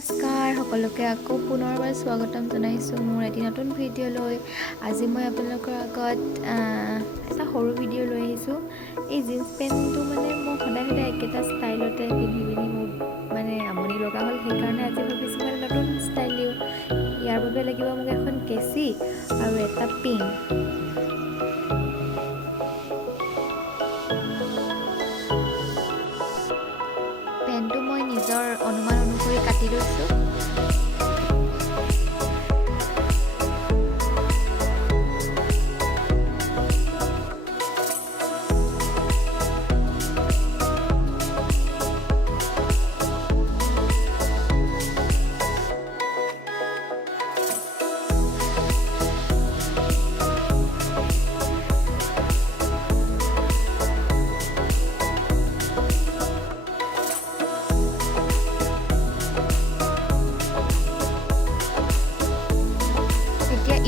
নমস্কাৰ সকলোকে আকৌ পুনৰবাৰ স্বাগতম জনাইছোঁ মোৰ এটি নতুন ভিডিঅ'লৈ। আজি মই আপোনালোকৰ আগত এটা সৰু ভিডিঅ' লৈ আহিছোঁ। এই জিন্স পেণ্টটো মই সদায় একেটা ষ্টাইলতে পিন্ধি মোৰ আমনি লগা হ'ল। সেইকাৰণে আজি ভাবিছোঁ নতুন ষ্টাইল দিওঁ। ইয়াৰ বাবে লাগিব মোক এখন কেঁচি আৰু এটা পিন। পেনটো মই নিজৰ অনুমান অনুসৰি কাটি লৈছোঁ।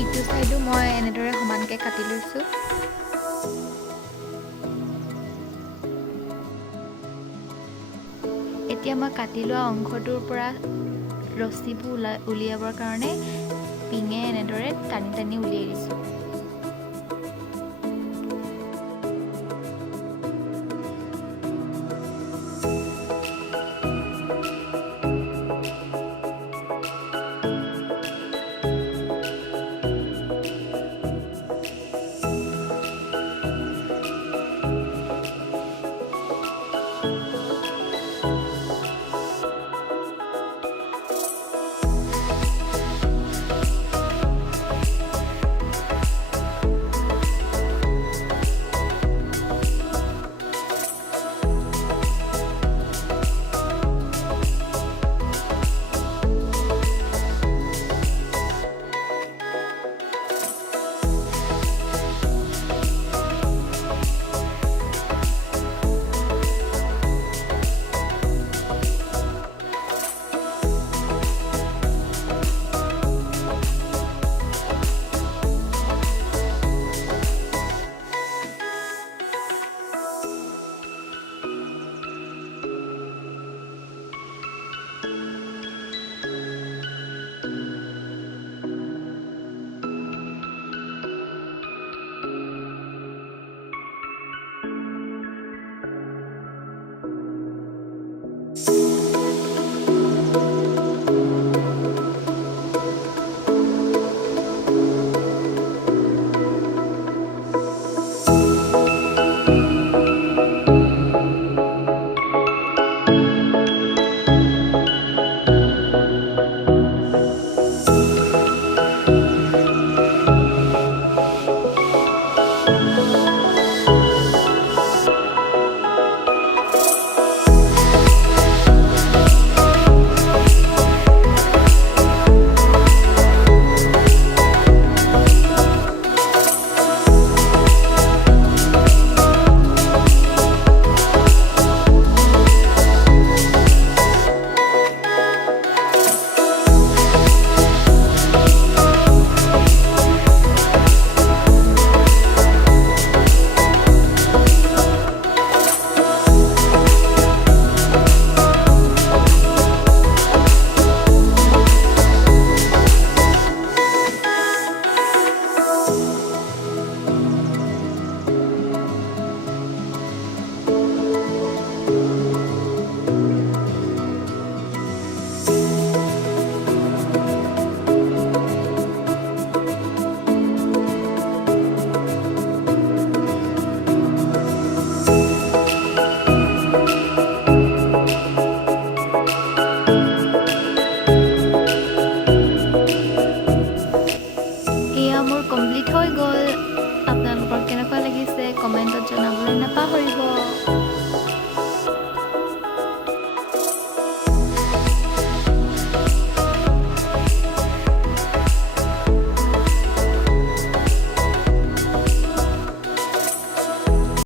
ইটো চাইডো মই এনেদৰে সমানকৈ কাটি লৈছোঁ। এতিয়া মই কাটি লোৱা অংশটোৰ পৰা ৰছীবোৰ উলিয়াবৰ কাৰণে পিঙে এনেদৰে টানি টানি উলিয়াই দিছোঁ।